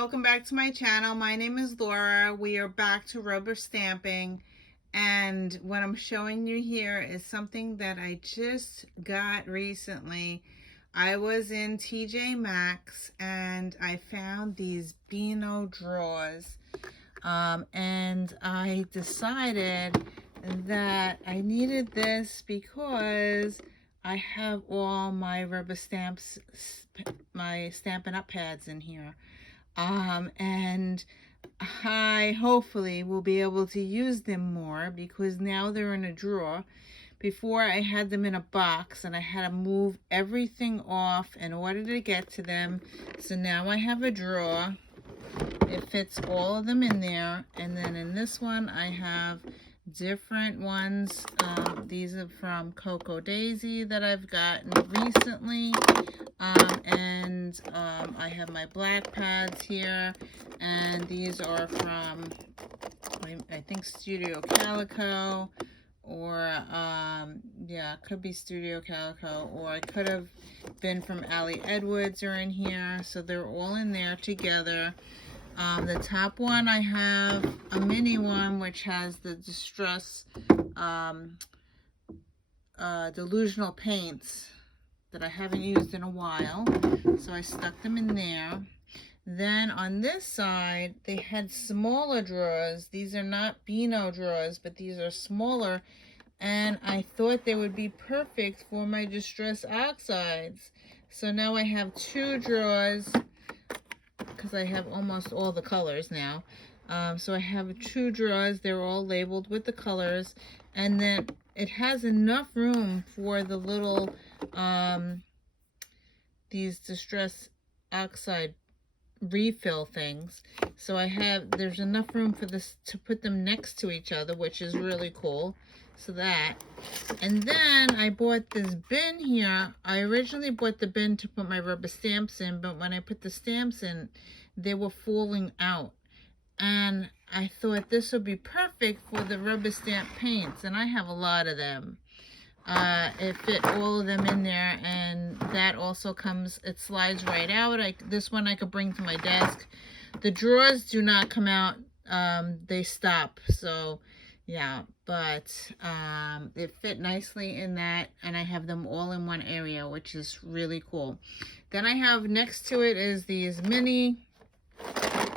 welcome back to my channel. My name is Laura. We are back to rubber stamping, and what I'm showing you here is something that I just got recently. I was in TJ Maxx and I found these Beano drawers, and I decided that I needed this because I have all my rubber stamps, my Stampin' Up! Pads in here. And I hopefully will be able to use them more because now they're in a drawer. Before I had them in a box and I had to move everything off in order to get to them. So now I have a drawer. It fits all of them in there. And then in this one I have different ones. These are from Coco Daisy that I've gotten recently. I have my black pads here, and these are from I think Studio Calico, or yeah, could be Studio Calico, or it could have been from Ali Edwards are in here. So they're all in there together. The top one, I have a mini one which has the Distress Delusional paints that I haven't used in a while, so I stuck them in there. Then on this side they had smaller drawers. These are not Beano drawers, but these are smaller, and I thought they would be perfect for my Distress Oxides. So now I have two drawers because I have almost all the colors now. So I have two drawers. They're all labeled with the colors, and then it has enough room for the little these Distress Oxide refill things. So there's enough room for this to put them next to each other, which is really cool. So that, and then I bought this bin here. I originally bought the bin to put my rubber stamps in, but when I put the stamps in, they were falling out, and I thought this would be perfect for the rubber stamp paints, and I have a lot of them. It fit all of them in there, and that also comes, it slides right out. This one I could bring to my desk. The drawers do not come out, they stop. So yeah, but it fit nicely in that, and I have them all in one area, which is really cool. Then I have next to it is these mini,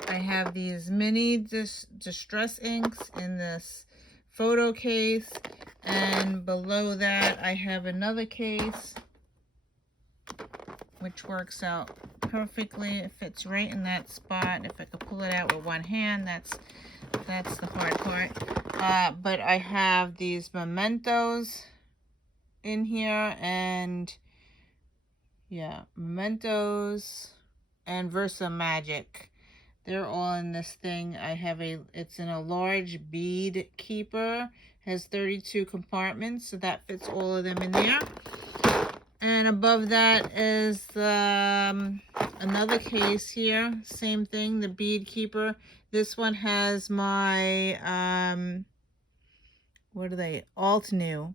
I have these mini distress inks in this photo case, and below that I have another case which works out perfectly. It fits right in that spot. If I could pull it out with one hand, that's the hard part. But I have these mementos in here, and yeah, mementos and Versa Magic. They're all in this thing. It's in a large bead keeper. Has 32 compartments, so that fits all of them in there. And above that is another case here. Same thing, the bead keeper. This one has my what are they? Alt New,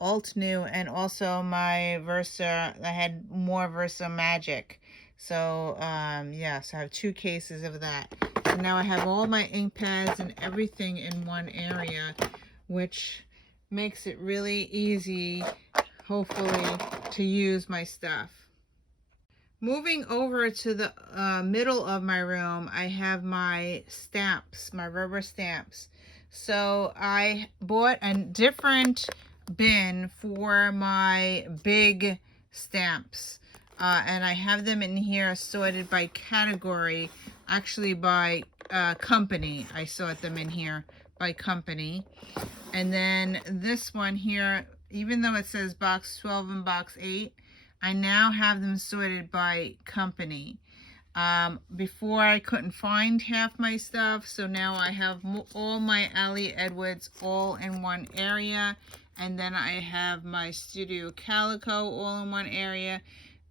and also my Versa. I had more Versa Magic. So yeah, so I have two cases of that. And now I have all my ink pads and everything in one area, which makes it really easy, hopefully, to use my stuff. Moving over to the middle of my room, I have my stamps, my rubber stamps. So I bought a different bin for my big stamps. And I have them in here sorted by category, actually by company. I sort them in here by company. And then this one here, even though it says box 12 and box 8, I now have them sorted by company. Before I couldn't find half my stuff, so now I have all my Ali Edwards all in one area, and then I have my Studio Calico all in one area.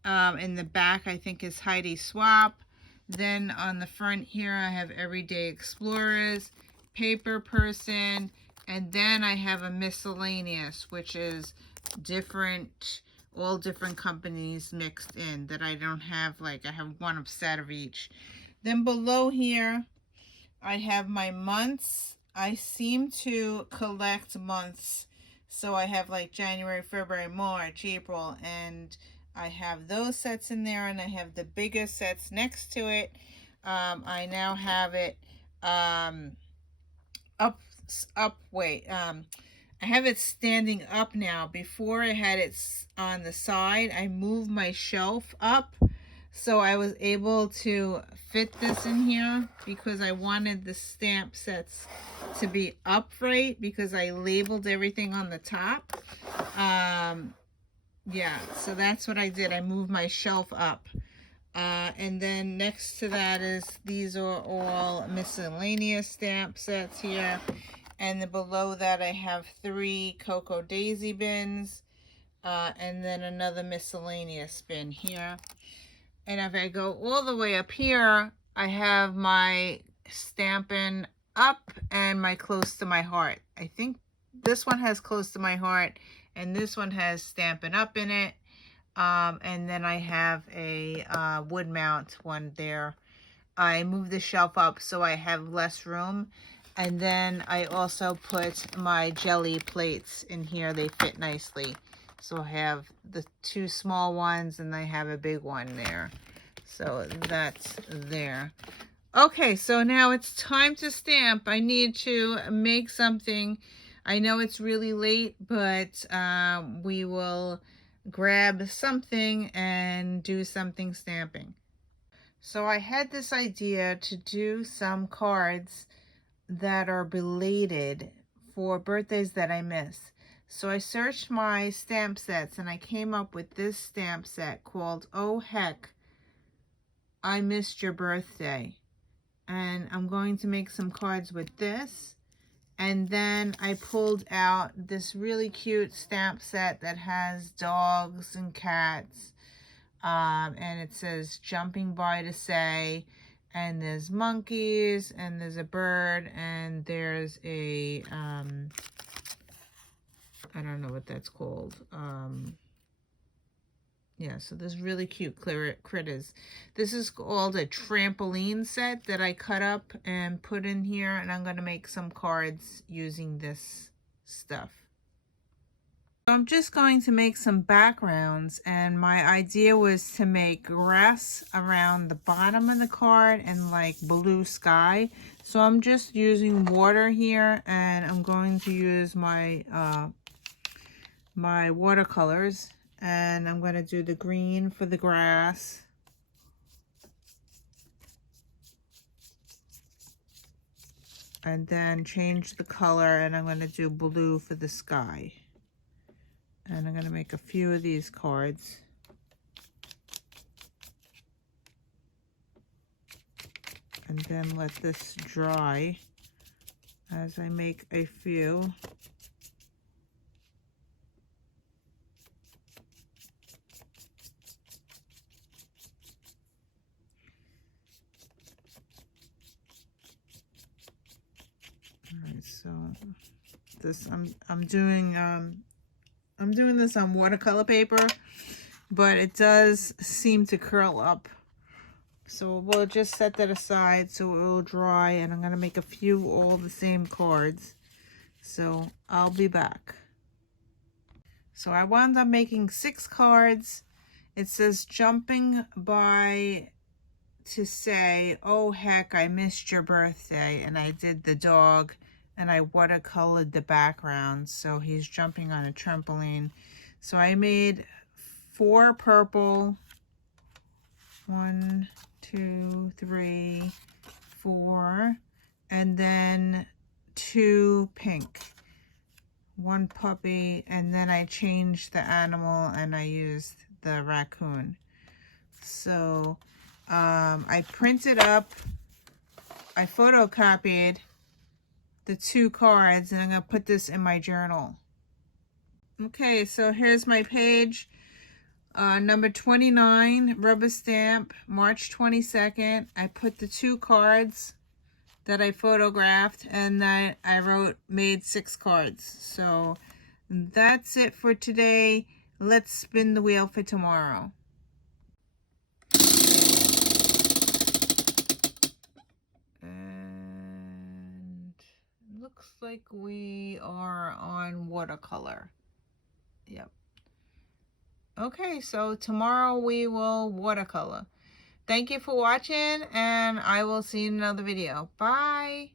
In the back I think is Heidi Swapp. Then on the front here I have Everyday Explorers, Paper Person, and then I have a miscellaneous, which is different, all different companies mixed in, that I don't have, like I have one set of each. Then below here, I have my months. I seem to collect months. So I have like January, February, March, April, and I have those sets in there, and I have the bigger sets next to it. I now have it um, up, I have it standing up now. Before I had it on the side. I moved my shelf up, so I was able to fit this in here because I wanted the stamp sets to be upright because I labeled everything on the top. Yeah, so that's what I did. I moved my shelf up. And then next to that is, these are all miscellaneous stamp sets here. And then below that I have 3 Cocoa Daisy bins. And then another miscellaneous bin here. And if I go all the way up here, I have my Stampin' Up and my Close to My Heart. I think this one has Close to My Heart, and this one has Stampin' Up in it. And then I have a wood mount one there. I moved the shelf up so I have less room. And then I also put my jelly plates in here. They fit nicely. So I have the 2 small ones and I have a big one there. So that's there. Okay, so now it's time to stamp. I need to make something. I know it's really late, but we will grab something and do something stamping. So I had this idea to do some cards that are belated for birthdays that I miss. So I searched my stamp sets and I came up with this stamp set called Oh Heck, I Missed Your Birthday. And I'm going to make some cards with this. And then I pulled out this really cute stamp set that has dogs and cats. And it says jumping by to say, and there's monkeys, and there's a bird, and there's a, I don't know what that's called. Yeah, so there's really cute critters. This is called a trampoline set that I cut up and put in here, and I'm going to make some cards using this stuff. So I'm just going to make some backgrounds, and my idea was to make grass around the bottom of the card and like blue sky. So I'm just using water here, and I'm going to use my my watercolors, and I'm going to do the green for the grass. And then change the color, and I'm going to do blue for the sky. And I'm going to make a few of these cards. And then let this dry as I make a few. Alright, so this I'm doing this on watercolor paper, but it does seem to curl up. So we'll just set that aside so it will dry, and I'm going to make a few all the same cards. So I'll be back. So I wound up making 6 cards. It says jumping by to say, oh heck, I missed your birthday. And I did the dog, and I watercolored the background. So he's jumping on a trampoline. So I made 4 purple. 1, 2, 3, 4, and then 2 pink. 1 puppy, and then I changed the animal and I used the raccoon. So I printed up, I photocopied the 2 cards, and I'm going to put this in my journal. Okay, so here's my page. Number 29, rubber stamp, March 22nd. I put the 2 cards that I photographed, and then I made 6 cards. So that's it for today. Let's spin the wheel for tomorrow. like we are on watercolor. Yep. Okay, so tomorrow we will watercolor. Thank you for watching, and I will see you in another video. Bye.